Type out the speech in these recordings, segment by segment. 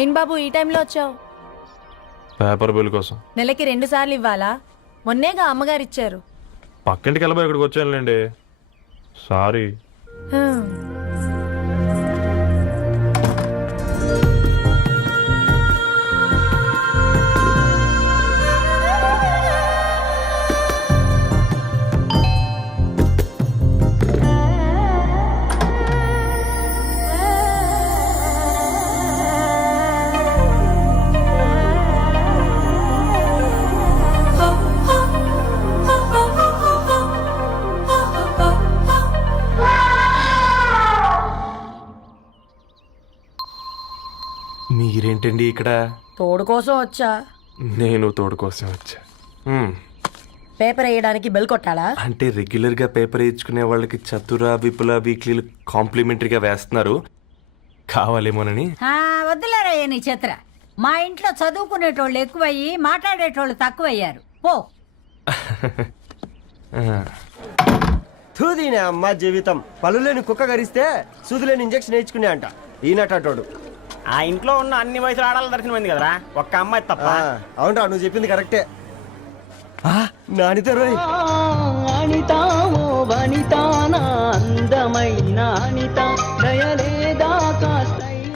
ఏం బాబు ఈ టైంలో వచ్చావు? పేపర్ బిల్ కోసం. నెలకి 2 సార్లు ఇవ్వాలా? మొన్నేగా అమ్మగారు ఇచ్చారు. పక్కింటికి వెళ్ళబోయి ఇక్కడికి వచ్చానులేండి. సారీ. మీరేంటండి ఇక్కడ? తోడు కోసం వచ్చా. నేను తోడు కోసం వచ్చా. పేపర్ వేయడానికి బెల్ కొట్టాలా? అంటే రెగ్యులర్ గా పేపర్ వేయించుకునే వాళ్ళకి చతుర విపుల వీక్లీలు కాంప్లిమెంటరీగా వేస్తున్నారు, కావాలేమోనని. వద్దులేరా నీ చిత్ర. మా ఇంట్లో చదువుకునేటోళ్ళు ఎక్కువయ్యి మాట్లాడేటోళ్ళు తక్కువయ్యారు. పో. తూదీనే అమ్మ జీవితం. పలులేని కుక్క గరిస్తే సూదులేని ఇంజక్షన్ వేయించుకునే అంట ఈనటోడు. ఆ ఇంట్లో ఉన్న అన్ని వయసులో ఆడాలి దర్శనమైంది కదరా, ఒక్క అమ్మాయి తప్ప. అవునరా, నువ్వు చెప్పింది కరెక్టే. నానిత రోయ్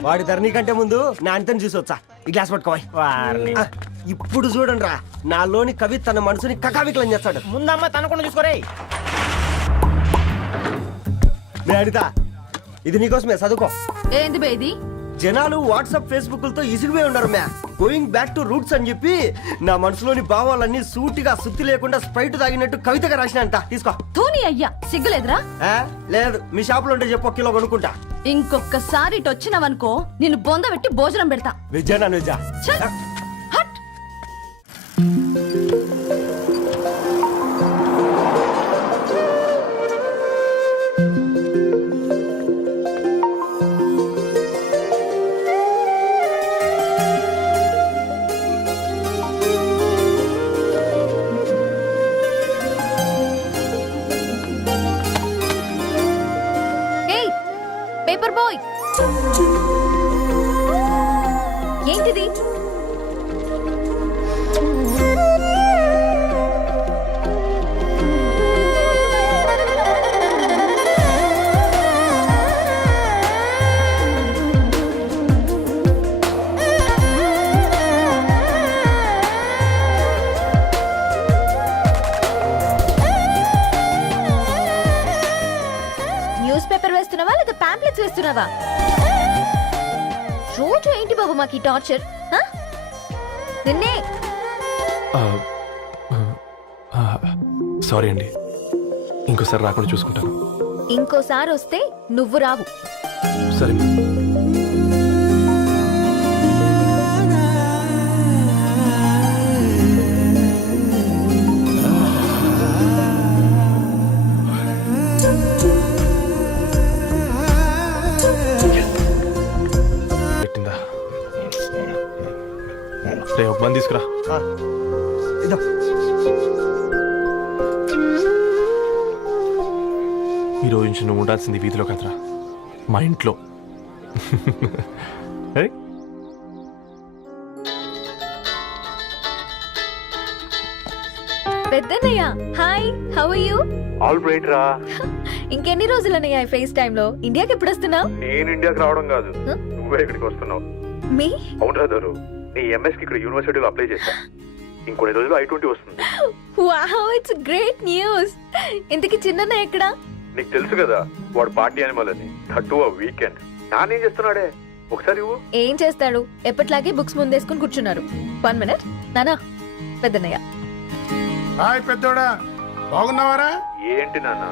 వాడి ధరణి కంటే ముందు నానితని చూసి వచ్చా. ఈ గ్లాస్ పట్టుకోవాలి. వారిని ఇప్పుడు చూడండి రా, నాలోని కవి తన మనసుని కకావికలం చేస్తాడు. ముందమ్మ తనకుండా చూసుకోరే. నానిత, ఇది నీకోసమే, చదువుకో. ఏంది బేది? జనాలు వాట్సాప్ ఫేస్బుక్లతో ఇసిగిపోయి ఉన్నారు మ్యా. గోయింగ్ బ్యాక్ టు రూట్స్ అని చెప్పి నా మనసులోని భావాలన్నీ సూటిగా సుత్తి లేకుండా స్ప్రైట్ తాగినట్టు కవితగా రాసిన అంట. తీసుకో. తూని అయ్యా, సిగ్గులేదురా? లేదు, మీ షాపులో ఉంటే చెప్పు, 1 కిలో కొనుక్కుంటా. ఇంకొకసారి ఇటు వచ్చినావనుకో నిన్ను బొంద పెట్టి భోజనం పెడతా. వెజ్జా నాన్ వెజ్జా? ఛ! హట్! పేపర్ బాయ్, ఏంటిది? న్యూస్ పేపర్ వేస్తున్నావా లేదా పాంప్లెట్స్ వేస్తున్నావా? రోజు ఏంటి బాబు మాకు ఈ టార్చర్? నిన్నే. సారీ అండి, ఇంకోసారి రాకుండా చూసుకుంటాను. ఇంకోసారి వస్తే నువ్వు రావు. సరే. ఒక మంది తీసుకురా. ఇదో. ఈరోజు నుంచి నువ్వు ఉండాల్సింది వీధిలో కదరా, మా ఇంట్లో. పెద్దన్నయ్య, hi, how are you? All right రా. ఇంకెన్ని రోజులన్నయ్య ఫేస్ టైమ్ లో? ఇండియాకి ఎప్పుడు వస్తున్నావు? నేను ఇండియాకి రావడం కాదు, నువ్వే ఇక్కడికి వస్తున్నావు. మీ? అవునరా దొరు, నీ ఎంఎస్ కి ఇక్కడ యూనివర్సిటీలో అప్లై చేశా. ఇంకొన్ని రోజులు I-20 వస్తుంది. Wow, it's great news. ఇంతకి చిన్నన్నయ్య ఎక్కడ? నీకు తెలుసు కదా, వాడు పార్టీ అనిమల్ అని. థర్టూ వీకెండ్ నానేం చేస్తున్నాడే, ఒకసారి ఇవ్వు. ఏం చేస్తాడు, ఎప్పట్లాగే బుక్స్ ముందేసుకుని కూర్చున్నారు. 1 మినిట్. నానా, పెద్దన్నయ్య. హాయ్ పెద్దోడా, బాగున్నావారా? ఏంటి నాన్న,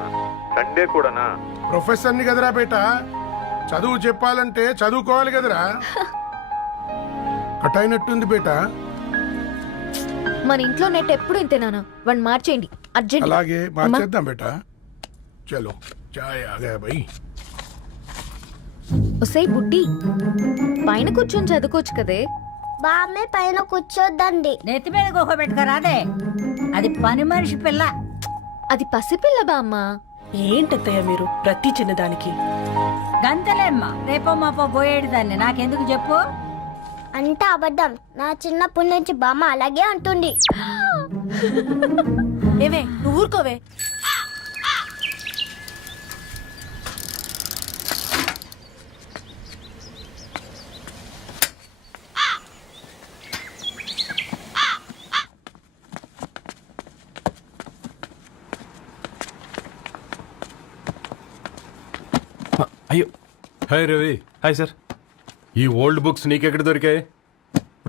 సండే కూడానా? ప్రొఫెసర్ని కదరా బేట, చదువు చెప్పాలంటే చదువుకోవాలి కదరా. కట్ అయినట్టుంది బేట. మన ఇంట్లో నెట్ ఎప్పుడు ఇంతే నాన్న, వన్ మార్చేయండి అర్జెంట్. అలాగే మార్చేద్దాం బేట. చలో చాయ్ ఆగా భయ్. ఒసే బుడ్డి, పైన కూర్చొని చదువుకోవచ్చు కదే. బామ్మే పైన కూర్చోద్దండి. నెత్తి మీద గుహ పెట్టుకోరాదే, అది పని మనిషి పిల్ల. అది పసిపిల్ల బామ్మ. ఏంటత్తయ్య మీరు ప్రతి చిన్నదానికి? గంతలేమ్మా, రేపో మాపో పోయేడు దాన్ని నాకెందుకు చెప్పు. అంతా అబద్ధం. నా చిన్నప్పటి నుంచి బామ్మ అలాగే అంటుంది. ఏవే నువ్వు ఊరుకోవే. అయ్యో హాయ్ రవి, హాయ్ సార్. ఈ ఓల్డ్ బుక్స్ నీకెక్కడ దొరికాయి?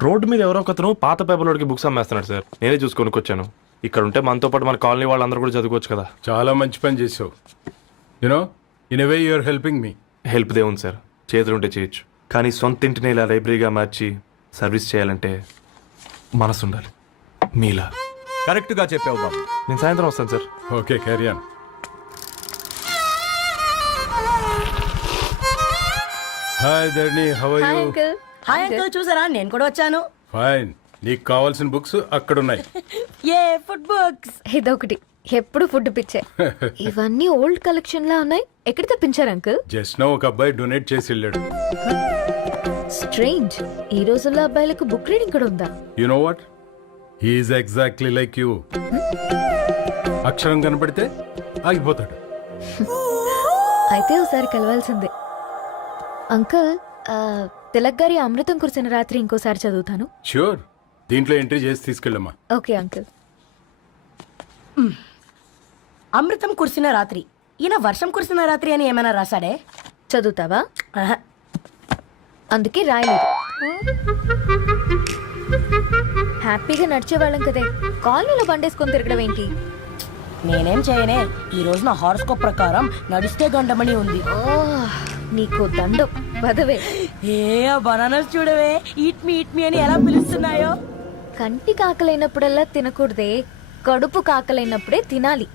రోడ్డు మీద ఎవరో ఒకతను పాత పేపర్లోకి బుక్స్ అమ్మేస్తున్నాడు సార్. నేనే చూసుకొని వచ్చాను. ఇక్కడ ఉంటే మనతో పాటు మన కాలనీ వాళ్ళందరూ కూడా చదువుకోవచ్చు కదా. చాలా మంచి పని చేసావు. You know in a way you're helping me. Help దేవుంది సార్, చేతులు ఉంటే చేయొచ్చు. కానీ సొంత ఇంటిని ఇలా లైబ్రరీగా మార్చి సర్వీస్ చేయాలంటే మనసు ఉండాలి. మీలా. కరెక్ట్గా చెప్పావు బాబు. నేను సాయంత్రం వస్తాను sir. Okay, carry on. Hi Dharni, how are hi you? Uncle. Hi uncle, చూసారా నేను కూడా వచ్చాను. ఫైన్. నీకు కావాల్సిన బుక్స్ అక్కడ ఉన్నాయి. ఏ ఫుడ్ బుక్స్. ఇదొకటి, ఎప్పుడు ఫుడ్ పిచ్చే. ఇవన్నీ ఓల్డ్ కలెక్షన్ లా ఉన్నాయి. ఎక్కడ తెప్పించారు అంకుల్? జస్ట్ నో ఒక అబ్బాయి డొనేట్ చేసి వెళ్ళాడు. స్ట్రేంజ్, ఈ రోజుల్లో అబ్బాయిలకు బుక్ రీడింగ్ కూడా ఉందా? You know what, he's exactly like you. అక్షరం కనపడితే ఆగిపోతాడు. అయితే ఒకసారి కలవాల్సిందే. అంకుల్, తిలక్ గారి అమృతం కురిసిన రాత్రి ఇంకోసారి చదువుతాను. ష్యూర్, దీంట్లో ఎంట్రీ చేసి తీసుకెళ్ళమ్మా. Okay uncle. అమృతం కురిసిన రాత్రి. ఈయన వర్షం కురిసిన రాత్రి అని ఏమైనా రాశాడే? చదువుతావా? ఆహా. అందుకే రాయలేదు. హ్యాపీగా నడిచేవాళ్ళం కదే, కాలనీలో బండేసుకొని తిరగడం ఏంటి? నేనేం చేయనే, ఈ రోజు నా హారోస్కోప్ ప్రకారం నడిస్తే గండమణి ఉంది. ఓ, నీకు దండం పదవే. ఏ బనానాస్ చూడవే, ఈట్ మీ అని ఎలా పిలుస్తున్నాయో. కంటి కాకలైనప్పుడల్లా తినకూడదే, కడుపు కాకలైనప్పుడే తినాలి.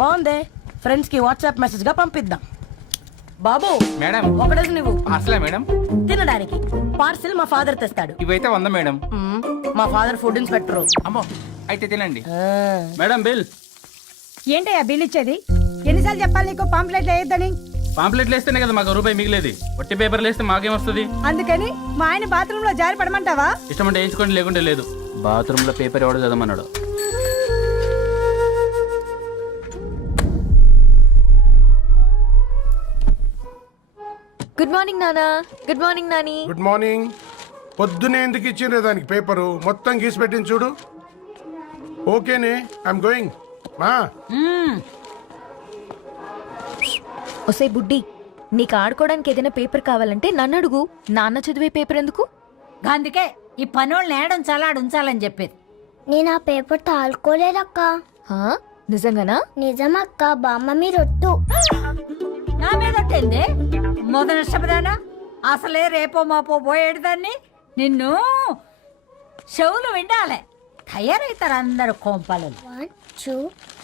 బాగుందే, ఫ్రెండ్స్ కి వాట్సాప్ మెసేజ్ గా పంపిద్దాం. బాబు మేడం ఒకడేసి నువ్వు అసలే మేడం తినడానికి పార్సిల్ మా ఫాదర్ తెస్తాడు. ఇవైతే 100 మేడం. మా ఫాదర్ ఫుడ్ ఇన్స్పెక్టర్. అమ్మో, అయితే తినండి మేడం. బిల్ ఏంటయ్యా బిల్ ఇచ్చేది? ఎన్నిసార్లు చెప్పాలి నీకు పాంప్లెట్ వేయొద్దని? పాంప్లెట్లు వేస్తేనే కదా మాకు రూపాయి మిగిలేది. ఒట్టి పేపర్లు వేస్తే మాకేం వస్తుంది? అందుకని మా ఆయన బాత్రూమ్ లో జారి పడమంటావా? ఇష్టమంటే వేయించుకోండి, లేకుంటే లేదు. బాత్రూమ్ లో పేపర్ ఎవడో చదవమన్నాడు. గుడ్ మార్నింగ్ నానా. Good morning Nani. Good morning. పొద్దునే ఎందుకు ఇచ్చిండ్రే దానికి పేపరు? మొత్తం గీసి పెట్టింది చూడు. ఓకేనే, ఐఎమ్ గోయింగ్. మా ఒసే బుడ్డి, నీకు ఆడుకోవడానికి ఏదైనా పేపర్ కావాలంటే నన్ను అడుగు. నాన్న చదివే పేపర్ ఎందుకు? అందుకే ఈ పనోళ్ళని ఏడం చలాడు ఉంచాలని చెప్పేది. నేను ఆ పేపర్ తాలుకోలేదక్క. హా? నిజంగానా? నిజమక్క, బామ్మ మీరొట్టు. నా మీద ఒట్టేంది? మొదటి నష్టపదానా? అసలే రేపో మాపో పోయేడు దాన్ని. నిన్ను చెవులు వినాలే, తయారవుతారు అందరు కోంపాలు. 1 2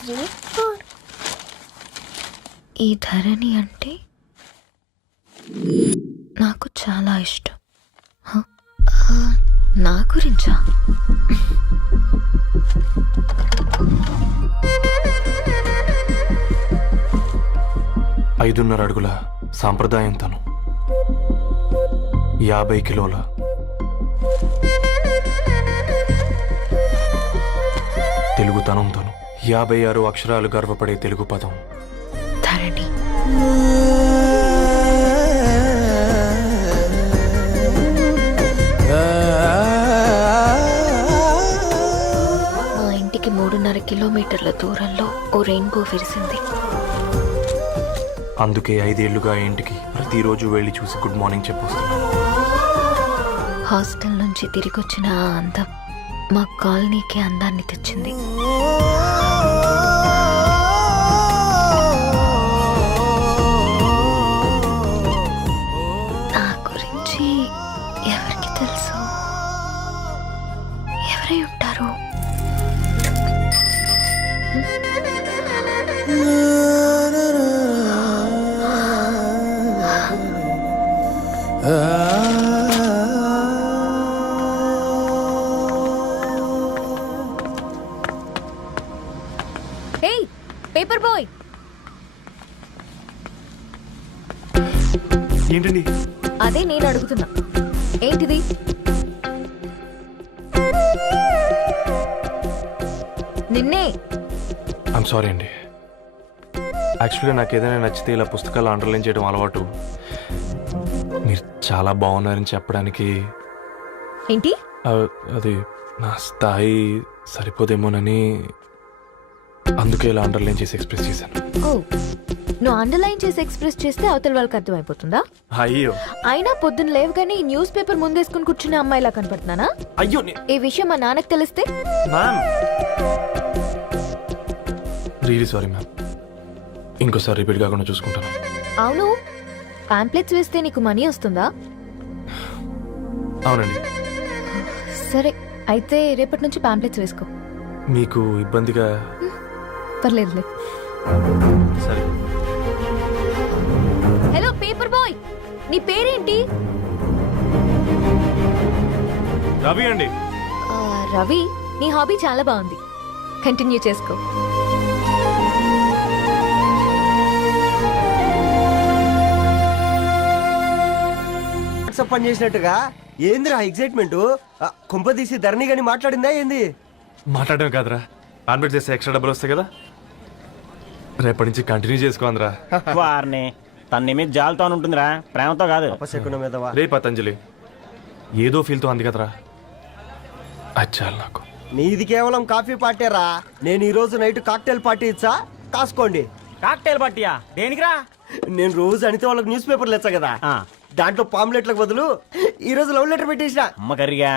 3 4. ఈ ధరణి అంటే నాకు చాలా ఇష్టం. హ? నా గురించా? ఐదున్నర అడుగుల సాంప్రదాయం తను, 50 కిలోల తెలుగుతనం తను, 56 అక్షరాలు గర్వపడే తెలుగు పదం ధరణి. మా ఇంటికి 3.5 కిలోమీటర్ల దూరంలో ఓ రెయిన్బో విరిసింది. అందుకే 5 ఏళ్లుగా ఇంటికి ప్రతిరోజు వెళ్ళి చూసి గుడ్ మార్నింగ్ చెప్పొస్తున్నాను. హాస్టల్ నుంచి తిరిగొచ్చిన ఆ అందం మా కాలనీకి అందాన్ని తెచ్చింది. నా గురించి ఎవరికి తెలుసు? ఎవరై ఉంటారు? ఏయ్, పేపర్ బాయ్. ఏంటండి? అదే నేను అడుగుతున్నా. ఏంటిది? నిన్నే. ఐమ్ సారీ అండి. యాక్చువల్గా నాకు ఏదైనా నచ్చితే ఇలా పుస్తకాలు అండర్లైన్ చేయడం అలవాటు. మీరు చాలా బాగున్నారని చెప్పడానికి ఏంటి? అది నా స్థాయి సరిపోదేమోనని అందుకే ఇలా అండర్లైన్ చేసి ఎక్స్ప్రెస్ చేశాను. ఓ, నువ్వు అండర్లైన్ చేసి ఎక్స్ప్రెస్ చేస్తే అవతల వాళ్ళకి అర్థమైపోతుందా? అయ్యో అయినా పొద్దున్న లేవగానే ఈ న్యూస్ పేపర్ ముందేసుకుని కూర్చునే అమ్మాయిలా కనపడుతున్నానా? అయ్యో ఈ విషయం మా నాన్నకి తెలిస్తే? Ma'am really sorry ma'am. ఇంకోసారి రిపీట్ కాకుండా చూసుకుంటాను. అవును, పాంప్లెట్స్ వేస్తే నీకు మనీ వస్తుందా? అవునండి. సరే, అయితే రేపటి నుంచి పాంప్లెట్స్ వేసుకో. మీకు ఇబ్బందిగా? పర్లేదులే. సరే. హలో పేపర్ బాయ్, నీ పేరేంటి? రవి అండి. రవి, నీ హాబీ చాలా బాగుంది, కంటిన్యూ చేసుకో. పని చేసినట్టుగా ఏందిరా ఎగ్జైట్మెంట్? కొంప తీసి ధరణి గాని మాట్లాడిందా ఏంది? మాట్లాడడం కాదురా, కాన్వర్ట్ చేస్తే ఎక్స్ట్రా డబ్బులు వస్తాయి కదా, రేపటి నుంచి కంటిన్యూ చేసుకో అందరా. వారిని తన మీద జాలతో ఉంటుందిరా, ప్రేమతో కాదు. అపశకునం మీదవా? రే పతంజలి, ఏదో ఫీల్తో అంది కదరా, అచ్చాలి నాకు. నీది కేవలం కాఫీ పార్టీరా. నేను ఈ రోజు నైట్ కాక్టైల్ పార్టీ ఇచ్చా, కాసుకోండి. కాక్టైల్ పట్టియా దేనికిరా? నేను రోజు అనితే వాళ్ళకి న్యూస్ పేపర్లు ఇచ్చా కదా, దాంట్లో పాంప్లెట్లకు బదులు ఈ రోజు లవ్ లెటర్ పెట్టేసిన. అమ్మ కర్రీగా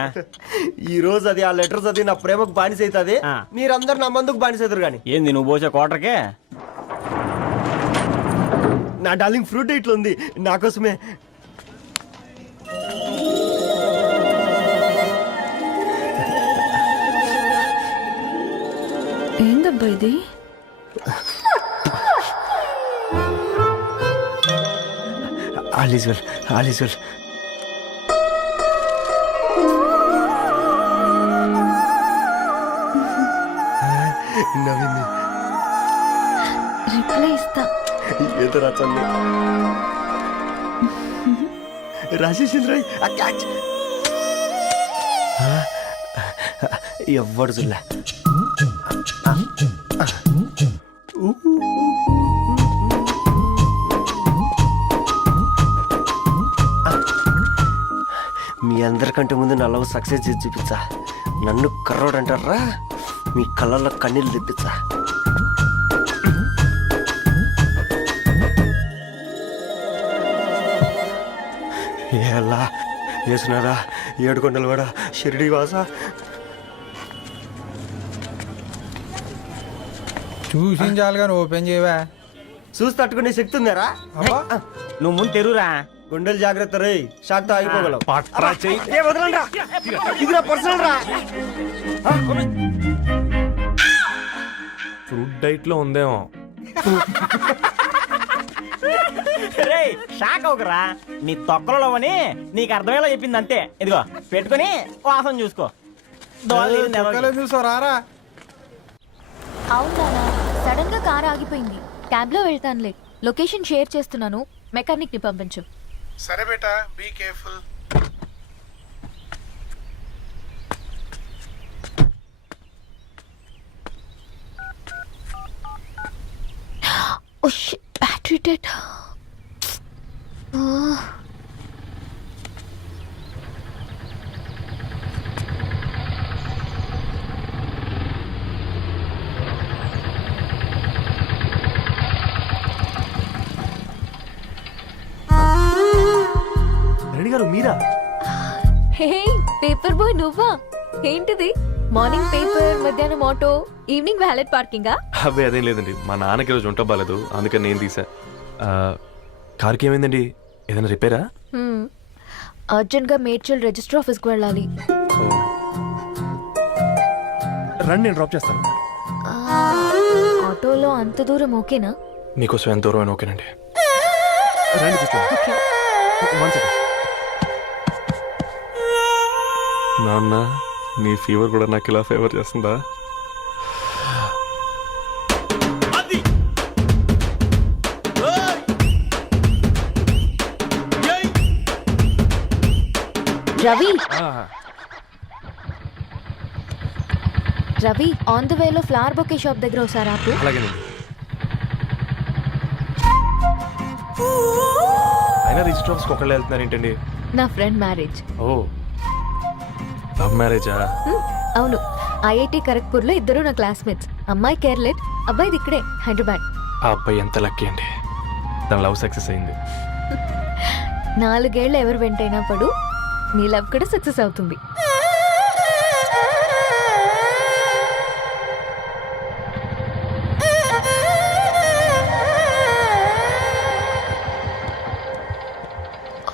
ఈ రోజు అది ఆ లెటర్ చదివి నా ప్రేమకు బానిస అవుతుంది. మీరందరు నా మందుకు బానిస అవుతారు. కానీ ఏంది నువ్వు పోసే కోటర్కే? నా డార్లింగ్ ఫ్రూట్ ఇట్లా ఉంది నా కోసమే. ఏందబ్బా ఇది? All is well, all is well. నవ్వింది. రిప్లై ఇస్తా. ఏదో రాచండి రాజేసింద్ర క్యాచ్. ఎవ్వడు చూడలే. మీ అందరికంటే ముందు నా లవ్ సక్సెస్ చేసి చూపించా. నన్ను కర్రోడు అంటారా, మీ కళ్ళల్లో కన్నీళ్ళు తెప్పించా. ఎలా వేసినారా ఏడుకొండలు కూడా షిరిడి వాస. చూసించాలి కానీ ఓపెన్ చేయవా? చూసి తట్టుకునే శక్తి ఉందారా? నువ్వు ముందు తెరురా. గుండెలు జాగ్రత్త రే, షాక్తో ఆగిపోగలవు. పట్రా చెయ్యి. ఏ వదలండ్రా, ఇది నా పర్సనల్ రా. ఫ్రూట్ డైట్ లో ఉందేమో. రే షాక్ అవకరా, నీ తొక్కలలో అని నీకు అర్థమయ్యేలా చెప్పింది అంతే. ఇదిగో పెట్టుకుని వాసన చూసుకో. చూసారా? అవునా, సడన్ గా కార్ ఆగిపోయింది. క్యాబ్ లో వెళ్తానులే. లొకేషన్ షేర్ చేస్తున్నాను, మెకానిక్ ని పంపించు. సరే బేటా, be careful. Oh shit, battery dead. Reddy గారు మీరా? హే పేపర్ బాయ్, నువ్వా? ఏంటిది? మార్నింగ్ పేపర్, మధ్యాహ్నం ఆటో, ఈవినింగ్ వ్యాలెట్ పార్కింగా? అబ్బాయి అదేం లేదండి, మా నాన్నకి రోజు ఉంట బాగాలేదు, అందుకని నేను తీసా. కార్కి ఏమైందండి? ఏదైనా రిపేరా? అర్జెంట్ గా మేడ్చల్ రిజిస్టర్ ఆఫీస్ కు వెళ్ళాలి. రండి, నేను డ్రాప్ చేస్తాను. ఆటోలో అంత దూరం ఓకేనా? మీకోసం ఎంత దూరం అయినా ఓకేనండి. రండి కూర్చోండి. One second. నాన్న, నీ ఫీవర్ కూడా నాకు ఇలా ఫేవర్ చేస్తుందా? రవి రవి ఆన్ ద వేలో ఫ్లవర్ బొకే షాప్ దగ్గర ఒకసారి ఆపు. అలాగేనండి. అయినా రిజిస్టర్ ఆఫీస్కి ఒకళ్ళు వెళ్తున్నారు ఏంటండి? నా ఫ్రెండ్ మ్యారేజ్. ఓ లవ్ మ్యారేజా? అవును, ఐఐటి ఖరగ్పూర్లో ఇద్దరు నా క్లాస్మేట్స్. అమ్మాయి కేర్లెట్, అబ్బాయిది ఇక్కడే హైదరాబాద్. ఆ అబ్బాయి ఎంత లక్కీ అండి, తన లవ్ సక్సెస్ అయింది. 4 ఏళ్ళు ఎవరు వెంటైనా పడు, నీ లవ్ కూడా సక్సెస్ అవుతుంది.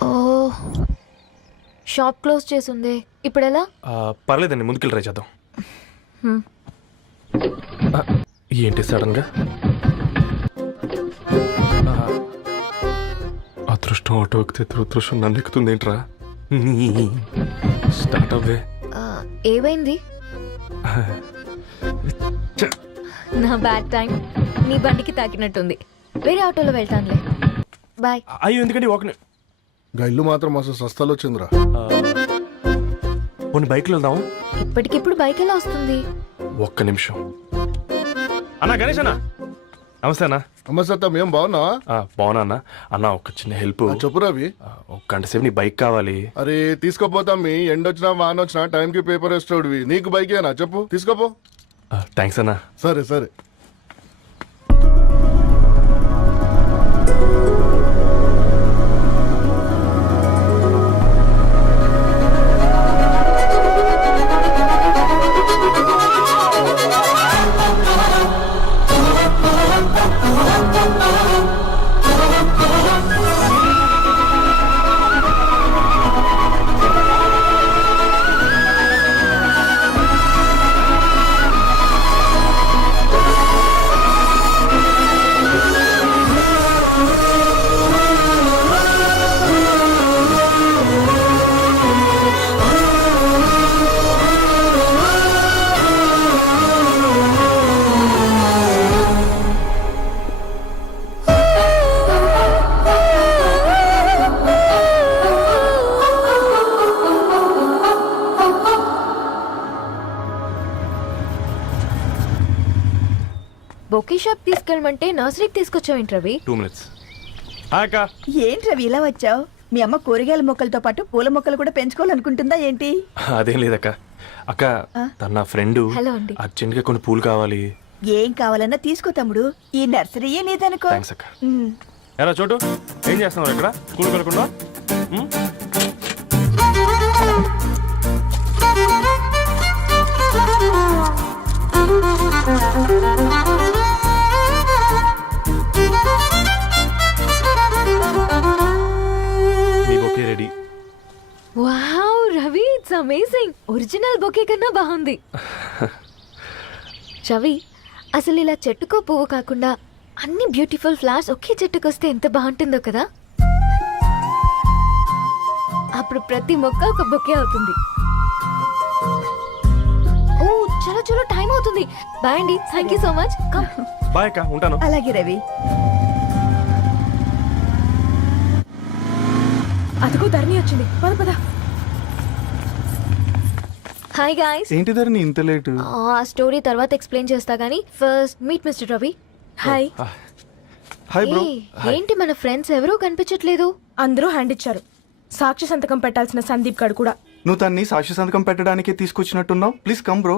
ఓ షాప్ క్లోజ్ చేసింది, ఇప్పుడు ఎలా? పర్లేదండి, ముందుకెళ్ళి ట్రై చేద్దాం. ఆ, ఏంటి సడన్గా? అదృష్టం ఆటో ఎక్కితే దురదృష్టం నన్ను ఎక్కుతుంది ఏంట్రా? స్టార్ట్ అవ్వే. ఏమైంది? నా బ్యాడ్ టైం నీ బండికి తాకినట్టుంది. వేరే ఆటోలో వెళ్తానులే, బాయ్. అయ్యో ఎందుకండి ఒక గా ఇల్లు మాత్రం అసలు సస్తాలో వచ్చిందిరా. కొన్ని బైక్లో వెళ్దాం. ఇప్పటికిప్పుడు బైక్ ఎలా వస్తుంది? ఒక్క నిమిషం. అన్నా గణేష్ అన్న, నమస్తే అన్న. అమ్మసత్తం ఏం బాగున్నావా? బాగున్నా అన్న. అన్న ఒక చిన్న హెల్ప్. చెప్పు రవి. ఒక గంట సేపు నీ బైక్ కావాలి. అరే తీసుకోపోతాం, మీ ఎండొచ్చినా వాన వచ్చినా టైంకి పేపర్ వేస్తాడువి. నీకు బైకేనా చెప్పు, తీసుకోపో. థ్యాంక్స్ అన్న. సరే సరే. బొకే షాప్ తీసుకెళ్ళమంటే నర్సరీకి తీసుకొచ్చావేంటి రవి? 2 minutes. అక్క ఏంటి రవి ఇలా వచ్చావు? మీ అమ్మ కూరగాయల మొక్కలతో పాటు పూల మొక్కలు కూడా పెంచుకోవాలనుకుంటుందా ఏంటి? అదేం లేదక్క. అక్క తన నా ఫ్రెండ్, హలో అండి. అర్జెంట్గా కొన్ని పూలు కావాలి. ఏం కావాలన్నా తీసుకో తమ్ముడు, ఈ నర్సరీయే నీదనుకో. థ్యాంక్స్ అక్క. ఎలా చోటు, ఏం చేస్తున్నావు ఇక్కడ? స్కూల్ వెళ్ళకుండా? మీ bouquet ready. Wow Ravi, it's amazing. Original bouquet కన్నా బాగుంది. రవి, అసలు ఇలా చెట్టుకో పువ్వు కాకుండా అన్ని బ్యూటిఫుల్ ఫ్లవర్స్ ఒకే చెట్టుకు వస్తే ఎంత బాగుంటుందో కదా. అప్పుడు ప్రతి మొక్క ఒక బొకే అవుతుంది. ఓ చలో చలో, టైం అవుతుంది. బాయ్ అండి, thank you so much. Come. Bye అక్క, ఉంటాను. అలాగే రవి. అదిగో ధరణి వచ్చింది, పద పద. Hi guys. ఏంటి ధరణి ఇంత లేటు? ఆ స్టోరీ తర్వాత ఎక్స్ప్లెయిన్ చేస్తా గానీ first meet mister Ravi. Hi. Hi bro. ఏంటి మన ఫ్రెండ్స్ ఎవరూ కనిపించట్లేదు? అందరూ హ్యాండ్ ఇచ్చారు. సాక్షి సంతకం పెట్టాల్సిన సందీప్ గడు కూడా. నువ్వు తన్ని సాక్షి సంతకం పెట్టడానికే తీసుకొచ్చినట్టున్నావు. Please come bro.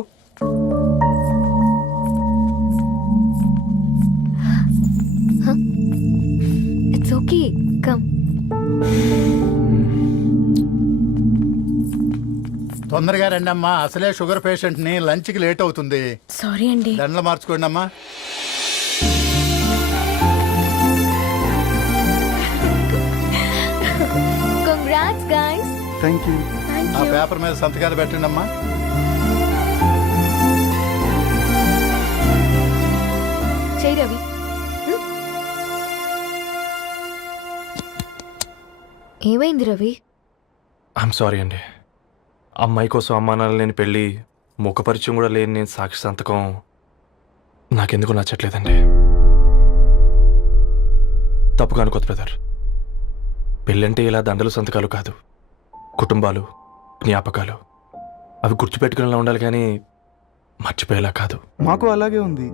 It's okay, come. తొందరగా రండి అమ్మా, అసలే షుగర్ పేషెంట్ ని, లంచ్ కి లేట్ అవుతుంది. సారీ అండి. దండలు మార్చుకోండి అమ్మా. Congrats guys. Thank you. ఆ పేపర్ మీద సంతకాలు పెట్టండి అమ్మా. చెయ్ రవి. ఏమైంది రవి? ఐఎమ్ సారీ అండి. అమ్మాయి కోసం అమ్మా నాన్న లేని పెళ్ళి, ముఖపరిచయం కూడా లేని నేను సాక్షి సంతకం నాకెందుకు నచ్చట్లేదండి. తప్పుగా అనుకోదు బ్రదర్. పెళ్ళంటే ఇలా దండలు సంతకాలు కాదు, కుటుంబాలు, జ్ఞాపకాలు. అవి గుర్తుపెట్టుకునేలా ఉండాలి కానీ మర్చిపోయేలా కాదు. మాకు అలాగే ఉంది,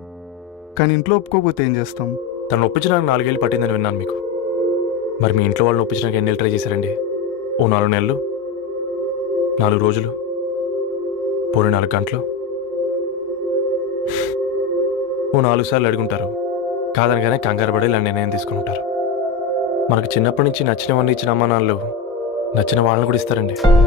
కానీ ఇంట్లో ఒప్పుకోకపోతే ఏం చేస్తాం? తను ఒప్పించడానికి 4 ఏళ్ళు పట్టిందని విన్నాను మీకు. మరి మీ ఇంట్లో వాళ్ళని ఒప్పించడానికి ఎన్ని ఏళ్ళు ట్రై చేశారండి? ఓ 4 నెలలు, 4 రోజులు, పోనీ 4 గంటలు, ఓ 4 సార్లు అడుగుంటారు. కాదనగానే కంగారు పడి ఇలా నిర్ణయం తీసుకుని ఉంటారు. మనకు చిన్నప్పటి నుంచి నచ్చినవన్నీ ఇచ్చిన అమ్మ నాన్నలు నచ్చిన వాళ్ళని కూడా ఇస్తారండి.